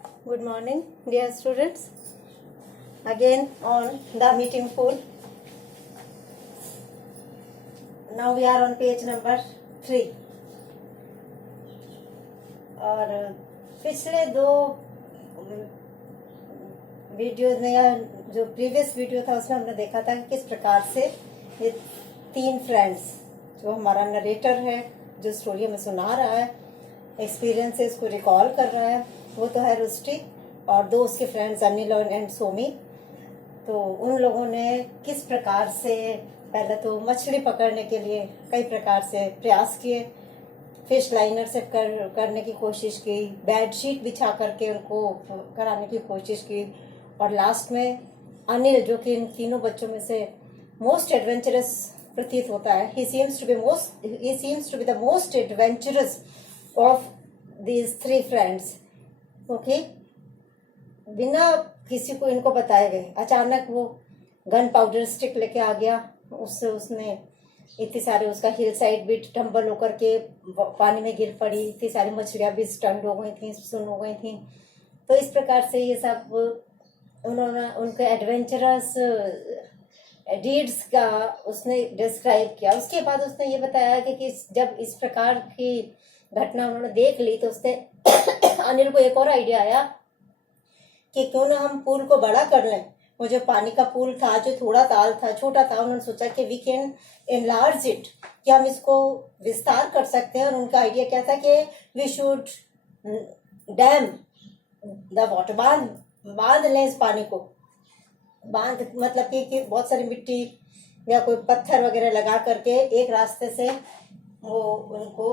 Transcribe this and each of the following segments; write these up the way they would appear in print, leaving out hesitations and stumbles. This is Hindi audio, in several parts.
Good morning, dear students. Again on the meeting pool. Now we are on page number 3. और पिछले दो वीडियोज में या जो प्रीवियस वीडियो था उसमें हमने देखा था कि किस प्रकार से ये तीन फ्रेंड्स, जो हमारा नरेटर है, जो स्टोरी हमें सुना रहा है, एक्सपीरियंसेस को रिकॉल कर रहा है, वो तो है रुष्टि और दो उसके फ्रेंड्स अनिल एंड सोमी। तो उन लोगों ने किस प्रकार से पहले तो मछली पकड़ने के लिए कई प्रकार से प्रयास किए, फिश लाइनर से करने की कोशिश की, बेडशीट बिछा करके उनको कराने की कोशिश की, और लास्ट में अनिल, जो कि इन तीनों बच्चों में से मोस्ट एडवेंचरस प्रतीत होता है, he seems to be the most adventurous of these three friends. Okay, बिना किसी को इनको बताए गए अचानक वो गन पाउडर स्टिक लेके आ गया। उससे उसने इतनी सारे, उसका हिल साइड भी टम्बल होकर के पानी में गिर पड़ी, इतनी सारी मछलियां भी स्टंड हो गई थी, सुन हो गई थी। तो इस प्रकार से ये सब उन्होंने उनके एडवेंचरस डीड्स का उसने डिस्क्राइब किया। उसके बाद उसने ये बताया कि जब इस प्रकार की घटना उन्होंने देख ली तो उसने अनिल को एक और आइडिया आया कि क्यों ना हम पूल को बड़ा कर लें। वो जो पानी का पूल था, जो थोड़ा ताल था, छोटा था, उन्होंने सोचा कि वी कैन एनलार्ज इट, कि हम इसको विस्तार कर सकते हैं। और उनका आइडिया क्या था कि we should dam the water, बांध लें इस पानी को। बांध मतलब कि बहुत सारी मिट्टी या कोई पत्थर वगैरह लगा करके एक रास्ते से वो उनको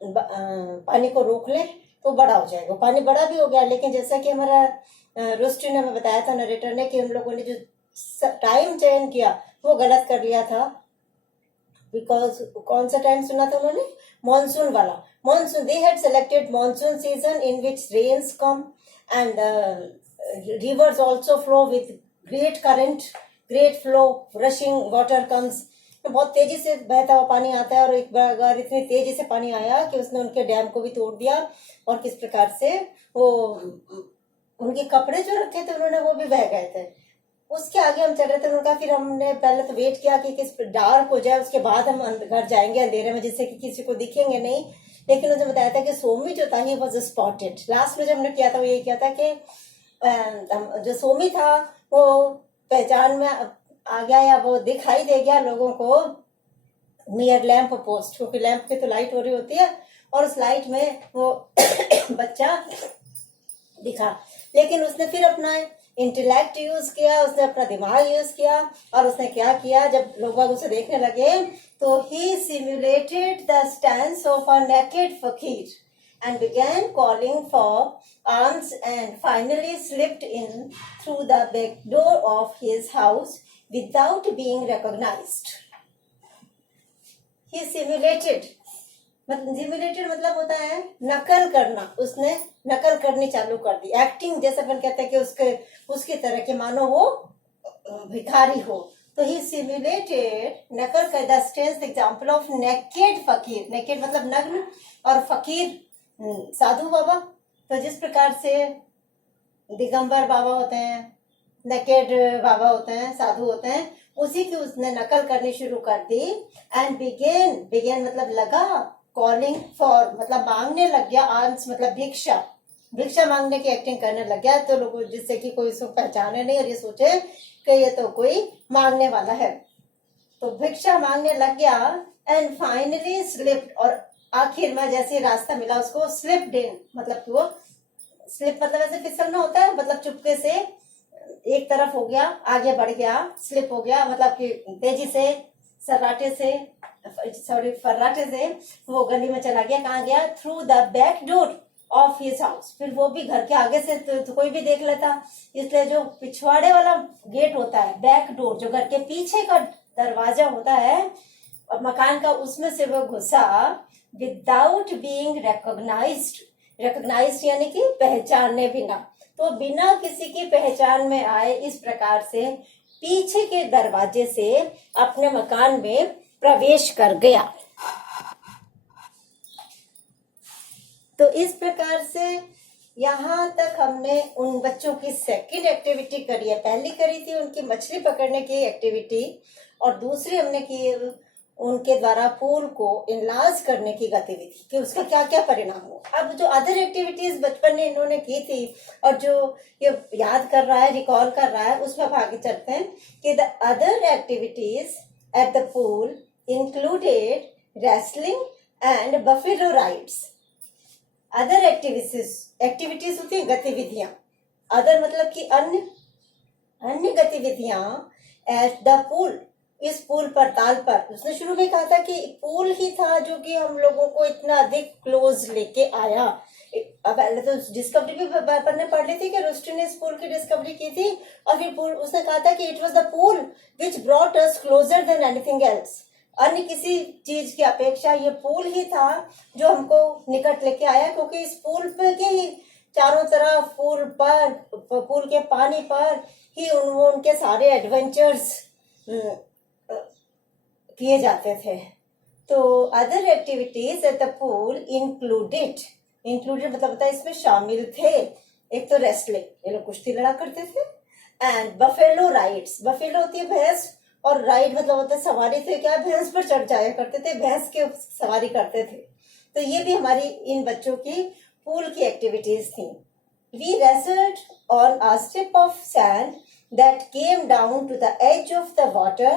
पानी को रोक ले तो बड़ा हो जाएगा। पानी बड़ा भी हो गया, लेकिन जैसा कि हमारा रुष्टि ने हमें बताया था, नरेटर ने, कि उन लोगों ने जो टाइम चयन किया वो गलत कर लिया था। बिकॉज कौन सा टाइम सुना था उन्होंने? मॉनसून वाला। Monsoon, they had selected monsoon season in which rains come and rivers also flow with great current, great flow, rushing water comes. तो बहुत तेजी से बहता हुआ पानी आता है, और एक बार इतनी तेजी से पानी आया कि उसने उनके डैम को भी तोड़ दिया। और किस प्रकार से वो उनके कपड़े जो रखे थे उन्होंने वो भी बह गए थे। उसके आगे हम चल रहे थे, उनका फिर हमने पहले तो वेट किया कि किस डार्क हो जाए, उसके बाद हम घर जाएंगे अंधेरे में, जिससे कि किसी को दिखेंगे नहीं। लेकिन उन्होंने बताया था कि सोमी जो था ही वॉज स्पॉटेड। लास्ट में जब हमने किया था वो ये किया था कि जो सोमी था वो पहचान में आ गया, या वो दिखाई दे गया लोगों को नियर लैंप पोस्ट, क्योंकि लैंप की तो लाइट हो रही होती है, और उस लाइट में वो बच्चा दिखा। लेकिन उसने फिर अपना इंटेलेक्ट यूज किया, उसने अपना दिमाग यूज किया, और उसने क्या किया, जब लोग उसे देखने लगे तो ही simulated the stance of a naked fakir and began calling for alms, and finally slipped in through the back door of his house without being recognized. He simulated मतलब होता है नकल करना। उसने नकल करनी चालू कर दी, एक्टिंग, जैसे अपन कहते हैं कि उसकी तरह के मानो वो भिखारी हो। तो ही सिमुलेटेड, नकल कर, the stage example of naked फकीर। नेकेड मतलब नग्न, और फकीर साधु बाबा। तो जिस प्रकार से दिगंबर बाबा होते हैं, नेकेड बाबा होते हैं, साधु होते हैं, उसी की उसने नकल करनी शुरू कर दी। एंड बिगेन मतलब लगा, कॉलिंग फॉर मतलब मांगने लग गया, आर्म्स मतलब भिक्षा मांगने की एक्टिंग करने लग गया। तो लोग, जिससे कि कोई उसको पहचाने नहीं और ये सोचे कि ये तो कोई मांगने वाला है, तो भिक्षा मांगने लग गया। एंड फाइनली स्लिप्ड, और आखिर में जैसे रास्ता मिला उसको, स्लिप्ड इन मतलब कि वो स्लिप मतलब ऐसे फिसलना होता है, मतलब चुपके से एक तरफ हो गया, आगे बढ़ गया, स्लिप हो गया, मतलब कि तेजी से फर्राटे से वो गली में चला गया। कहाँ गया? Through the back door of his house. फिर वो भी घर के आगे से तो कोई भी देख लेता, इसलिए जो पिछवाड़े वाला गेट होता है, बैक डोर, जो घर के पीछे का दरवाजा होता है और मकान का, उसमें से वो घुसा विदाउट बीइंग रिकॉग्नाइज्ड यानी कि पहचाने बिना। तो बिना किसी की पहचान में आए इस प्रकार से पीछे के दरवाजे से अपने मकान में प्रवेश कर गया। तो इस प्रकार से यहाँ तक हमने उन बच्चों की सेकंड एक्टिविटी करी है। पहली करी थी उनकी मछली पकड़ने की एक्टिविटी, और दूसरी हमने की उनके द्वारा पूल को इनलार्ज करने की गतिविधि कि उसका क्या क्या परिणाम हो। अब जो अदर एक्टिविटीज बचपन में इन्होंने की थी और जो ये याद कर रहा है, रिकॉल कर रहा है, उसमें अब आगे चलते हैं कि the other activities at the pool included wrestling and buffalo rides. Other activities होती है गतिविधियां। अदर मतलब कि अन्य गतिविधियां एट द पूल, इस पूल पर, ताल पर। उसने शुरू में कहा था कि पूल ही था जो कि हम लोगों को इतना अधिक क्लोज लेके आया। अब पहले तो डिस्कवरी भी अपन ने पढ़ ली थी कि रुस्टी ने इस पूल की डिस्कवरी की थी, और फिर पूल उसने कहा था कि it was the pool which brought us closure than anything else. अन्य किसी चीज की अपेक्षा ये पूल ही था जो हमको निकट लेके आया, क्योंकि इस पूल पे के ही चारों तरफ पूल के पानी पर ही उनके सारे एडवेंचर्स किए जाते थे। तो other activities at the pool included मतलब होता है इसमें शामिल थे, एक तो रेसलिंग, ये लोग कुश्ती लड़ा करते थे, एंड बफेलो राइड्स। बफेलो होती है भैंस, और राइड मतलब होता है सवारी थे, क्या भैंस पर चढ़ जाया करते थे, भैंस के सवारी करते थे। तो ये भी हमारी इन बच्चों की पूल की एक्टिविटीज थी। We wrestled on a strip of sand that came down to the edge of the water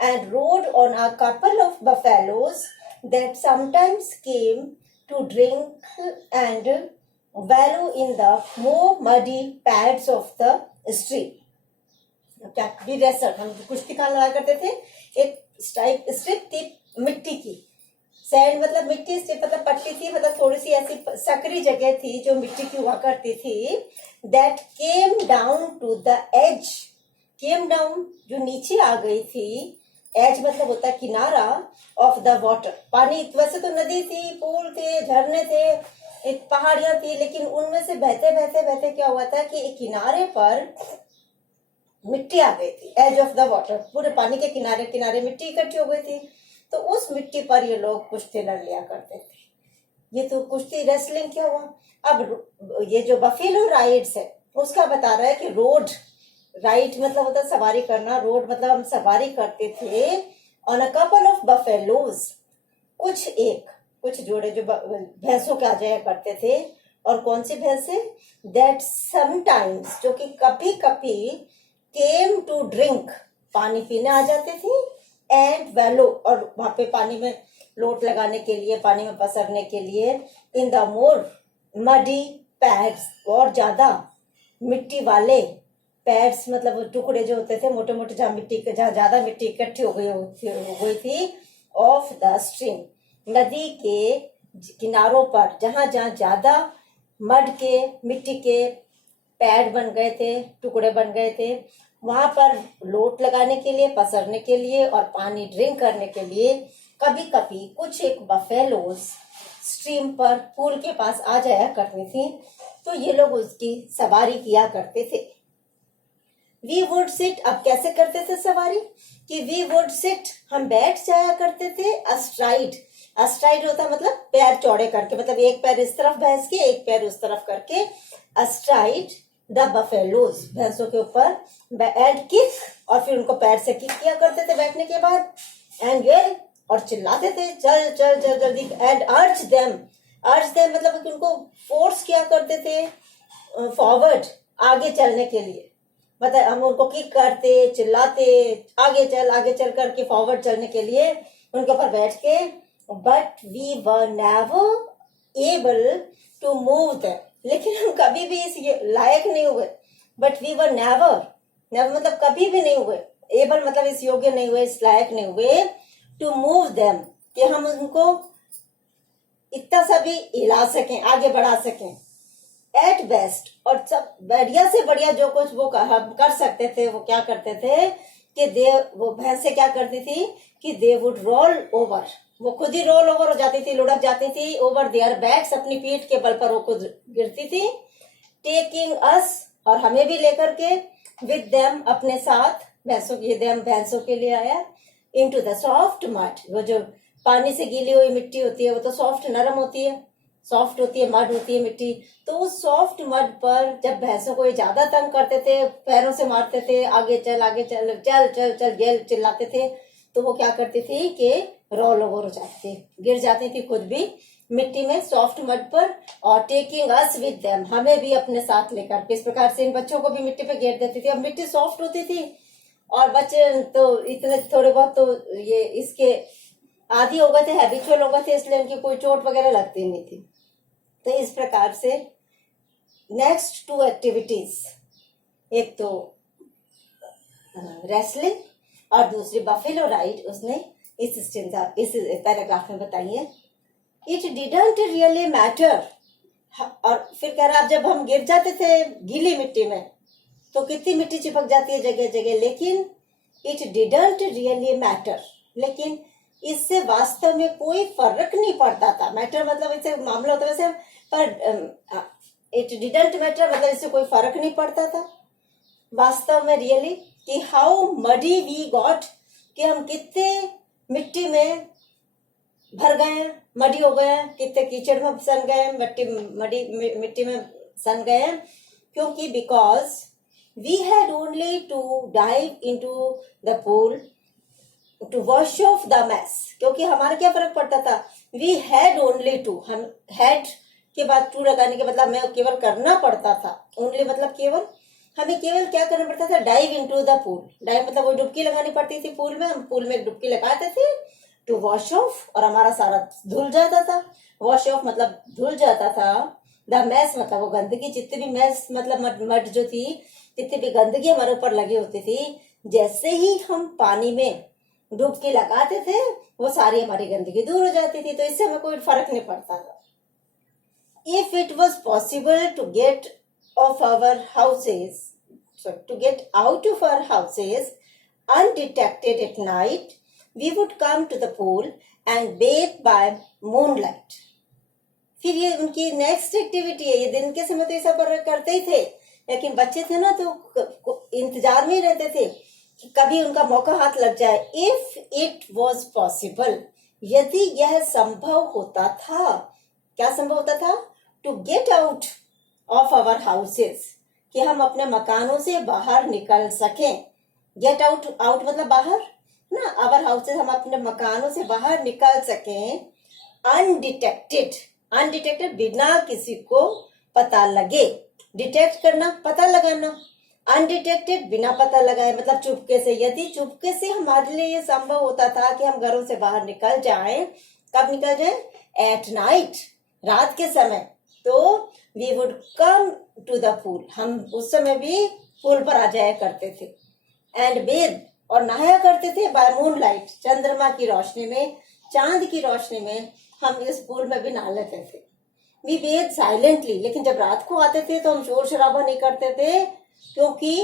and rode on a couple of buffaloes that sometimes came to drink and wallow in the more muddy pads of the stream. क्या भी रेसर, हम कुश्ती कहाँ लड़ा करते थे, एक स्ट्रिप थी मिट्टी की, सैंड मतलब मिट्टी, स्ट्रिप मतलब पट्टी थी, मतलब थोड़ी सी ऐसी सकरी जगह थी जो मिट्टी की हुआ करती थी। That came down to the edge, came down जो नीचे आ गई थी, एज मतलब होता है किनारा, ऑफ द वाटर पानी। वैसे तो नदी थी, पूल थे, झरने थे, एक पहाड़ियां थी, लेकिन उनमें से बहते बहते बहते क्या हुआ था कि एक किनारे पर मिट्टी आ गई थी, एज ऑफ द वाटर, पूरे पानी के किनारे किनारे मिट्टी इकट्ठी हो गई थी। तो उस मिट्टी पर ये लोग कुश्ती लड़ लिया करते थे। ये तो कुश्ती रेसलिंग क्या हुआ। अब ये जो बफेलो राइड्स है उसका बता रहा है कि रोड राइड मतलब होता है सवारी करना, रोड मतलब हम सवारी करते थे on a couple of buffaloes, कुछ जोड़े जो भैंसों के आ जाया करते थे। और कौन सी भैंसे, दैट समटाइम्स जो कि कभी कभी केम टू ड्रिंक पानी पीने आ जाते थे, एंड वैलो और वहां पे पानी में लोट लगाने के लिए, पानी में पसरने के लिए, in the more muddy pads, और ज्यादा मिट्टी वाले पैड्स मतलब टुकड़े जो होते थे मोटे मोटे, जहाँ ज्यादा मिट्टी इकट्ठी हो गई थी, ऑफ द स्ट्रीम, नदी के किनारों पर, जहां जहां ज्यादा मड के, मिट्टी के पैड बन गए थे, टुकड़े बन गए थे, वहां पर लोट लगाने के लिए, पसरने के लिए और पानी ड्रिंक करने के लिए कभी कभी कुछ एक बफेलोज स्ट्रीम पर, पूल के पास आ जाया करती थी। तो ये लोग उसकी सवारी किया करते थे। वी वुड सिट, अब कैसे करते थे सवारी कि वी वुड सिट, हम बैठ जाया करते थे, अस्ट्राइड, अस्ट्राइड होता मतलब पैर चौड़े करके, मतलब एक पैर इस तरफ भैंस के, एक पैर उस तरफ करके, अस्ट्राइड द बफेलोज, भैंसों के ऊपर, एंड किक, और फिर उनको पैर से किक किया करते थे बैठने के बाद, एंड येल, और चिल्लाते थे चल चल चल जल्दी, एंड अर्ज देम मतलब कि उनको फोर्स किया करते थे फॉरवर्ड, आगे चलने के लिए। मतलब हम उनको किक करते, चिल्लाते, आगे चल करके फॉरवर्ड चलने के लिए उनके ऊपर बैठ के, but we were never able to move them, लेकिन हम कभी भी इस लायक नहीं हुए। बट वी वर नेवर मतलब कभी भी नहीं हुए, एबल मतलब इस योग्य नहीं हुए, इस लायक नहीं हुए, टू मूव देम कि हम उनको इतना सा भी हिला सकें, आगे बढ़ा सकें। एट बेस्ट, और सब बढ़िया से बढ़िया जो कुछ वो हम कर सकते थे, वो क्या करते थे कि वो भैंसे क्या करती थी कि दे वुड रोल ओवर, वो खुद ही रोल ओवर हो जाती थी, लुढ़क जाती थी, ओवर देयर बैक्स, अपनी पीठ के बल पर वो खुद गिरती थी, टेकिंग अस, और हमें भी लेकर के, विद देम, अपने साथ, भैंसों के, देम भैंसों के लिए आया, इनटू द सॉफ्ट मड, वो जो पानी से गीली हुई मिट्टी होती है वो तो सॉफ्ट नरम होती है, सॉफ्ट होती है, मड होती है मिट्टी, तो उस सॉफ्ट मड पर जब भैंसों को ये ज्यादा तंग करते थे, पैरों से मारते थे, आगे चल चल चल चल चल गेल चिल्लाते थे, तो वो क्या करती थी कि रोल ओवर हो जाती थी, गिर जाती थी खुद भी मिट्टी में सॉफ्ट मड पर, और टेकिंग अस विद देम, हमें भी अपने साथ लेकर, इस प्रकार से इन बच्चों को भी मिट्टी पे घेर देती थी। अब मिट्टी सॉफ्ट होती थी और बच्चे तो इतने थोड़े बहुत तो ये इसके आदि हो गए थे, हैबिचुअल हो गए थे, इसलिए उनकी कोई चोट वगैरह लगती नहीं थी। तो इस प्रकार से नेक्स्ट 2 एक्टिविटीज, एक तो रेसलिंग और दूसरी बफेलो राइड, उसने इस पैराग्राफ में बताई है। इट डिडंट रियली मैटर, और फिर कह रहा, जब हम गिर जाते थे गीली मिट्टी में तो कितनी मिट्टी चिपक जाती है जगह जगह, लेकिन इट डिडंट रियली मैटर, लेकिन इससे वास्तव में कोई फर्क नहीं पड़ता था। मैटर मतलब इससे मामला होता है वैसे, पर इट डिडंट मैटर मतलब इससे कोई फर्क नहीं पड़ता था वास्तव में रियली, कि हाउ मडी वी गॉट, कि हम कितने मिट्टी में भर गए, मडी हो गए, कितने कीचड़ में सन गए, मिट्टी में सन गए, क्योंकि because we had only to dive into the pool to wash off the mess, क्योंकि हमारा क्या फर्क पड़ता था, वी हैड ओनली टू, हम हैड के बाद टू लगाने के मतलब हमें केवल करना पड़ता था, ओनली मतलब केवल, हमें केवल क्या करना पड़ता था, dive into the pool, dive मतलब वो डुबकी लगानी पड़ती थी पूल में, हम पूल में एक डुबकी लगाते थे टू वॉश ऑफ, और हमारा सारा धुल जाता था, वॉश ऑफ मतलब धुल जाता था, द मैस मतलब वो गंदगी, जितनी भी मैस मतलब मड जो थी, जितनी भी गंदगी हमारे ऊपर लगी होती थी, जैसे ही हम पानी में डुबकी लगाते थे वो सारी हमारी गंदगी दूर हो जाती थी, तो इससे हमें कोई फर्क नहीं पड़ता था। If it was possible to get off our houses, to get out of our houses undetected at night, we would come to the pool and bathe by moonlight. फिर ये उनकी नेक्स्ट एक्टिविटी है, ये दिन के समय तो ये सब करते ही थे, लेकिन बच्चे थे ना तो इंतजार में ही रहते थे कि कभी उनका मौका हाथ लग जाए। इफ इट वॉज पॉसिबल, यदि यह संभव होता था, क्या संभव होता था, to get out of our houses, कि हम अपने मकानों से बाहर निकल सकें, गेट आउट, आउट मतलब बाहर ना, आवर हाउसेज हम अपने मकानों से बाहर निकल सकें, अनडिटेक्टेड, अनडिटेक्टेड बिना किसी को पता लगे, डिटेक्ट करना पता लगाना, अनडिटेक्टेड बिना पता लगाए मतलब चुपके से, यदि चुपके से हमारे लिए ये संभव होता था कि हम घरों से बाहर निकल जाएं, कब निकल जाएं, एट नाइट, रात के समय, तो we would come to the pool, हम उस समय भी पूल पर आ जाया करते थे, एंड बेद, और नहाया करते थे, बाय मून लाइट, चंद्रमा की रोशनी में, चांद की रोशनी में हम इस पूल में भी नहा लेते थे। वी बेद साइलेंटली, लेकिन जब रात को आते थे तो हम शोर शराबा नहीं करते थे, क्योंकि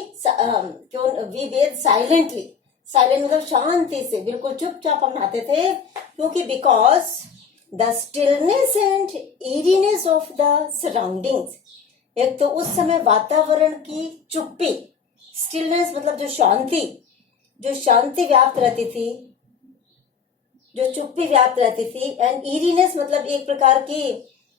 वी बेद साइलेंटली, साइलेंट मतलब शांति से, बिल्कुल चुपचाप हम नहाते थे, क्योंकि because the stillness and eeriness of the surroundings, एक तो उस समय वातावरण की चुप्पी, स्टिलनेस मतलब जो शांति व्याप्त रहती थी, जो चुप्पी व्याप्त रहती थी, एंड ईरीनेस मतलब एक प्रकार की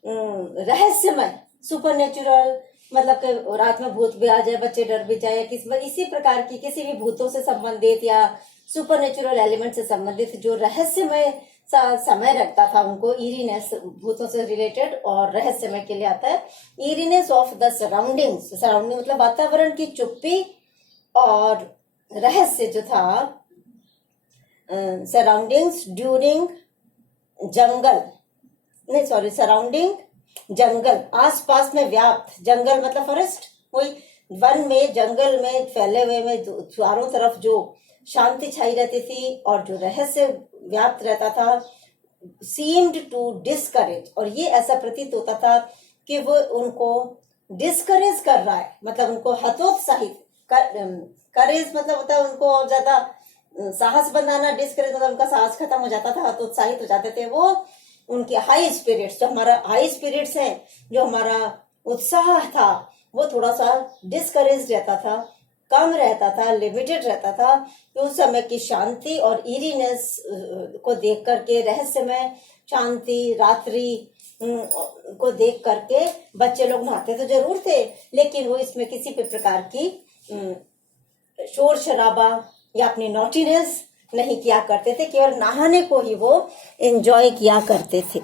रहस्यमय, सुपरनेचुरल मतलब कि रात में भूत भी आ जाए, बच्चे डर भी जाए, इसी प्रकार की किसी भी भूतों से संबंधित या सुपरनेचुरल एलिमेंट से संबंधित जो रहस्यमय समय रखता था उनको, ईरीनेस भूतों से रिलेटेड और रहस्यमय के लिए आता है, ईरीनेस ऑफ द सराउंडिंग्स, सराउंडिंग मतलब वातावरण की चुप्पी और रहस्य जो था, सराउंडिंग्स ड्यूरिंग जंगल, नहीं सॉरी, सराउंडिंग जंगल, आसपास में व्याप्त, जंगल मतलब फॉरेस्ट, वही वन में, जंगल में फैले हुए में चारों तरफ जो शांति छाई रहती थी और जो रहस्य व्याप्त रहता था, सीम्ड टू डिस्करेज, और ये ऐसा प्रतीत होता था कि वो उनको डिस्करेज कर रहा है, मतलब उनको हतोत्साहित, करेज मतलब होता है उनको और ज्यादा साहस बनाना, डिस्करेज मतलब उनका साहस खत्म हो जाता था, हतोत्साहित हो जाते थे वो, उनके हाई स्पिरिट्स, जो हमारा हाई स्पिरिट्स है, जो हमारा उत्साह था, वो थोड़ा सा डिस्करेज रहता था, कम रहता था, लिमिटेड रहता था। तो उस समय की शांति और ईरीनेस को देख करके, रहस्यमय शांति, रात्रि को देख करके बच्चे लोग नहाते तो जरूर थे, लेकिन वो इसमें किसी भी प्रकार की शोर शराबा या अपनी नॉटीनेस नहीं किया करते थे, केवल नहाने को ही वो एंजॉय किया करते थे।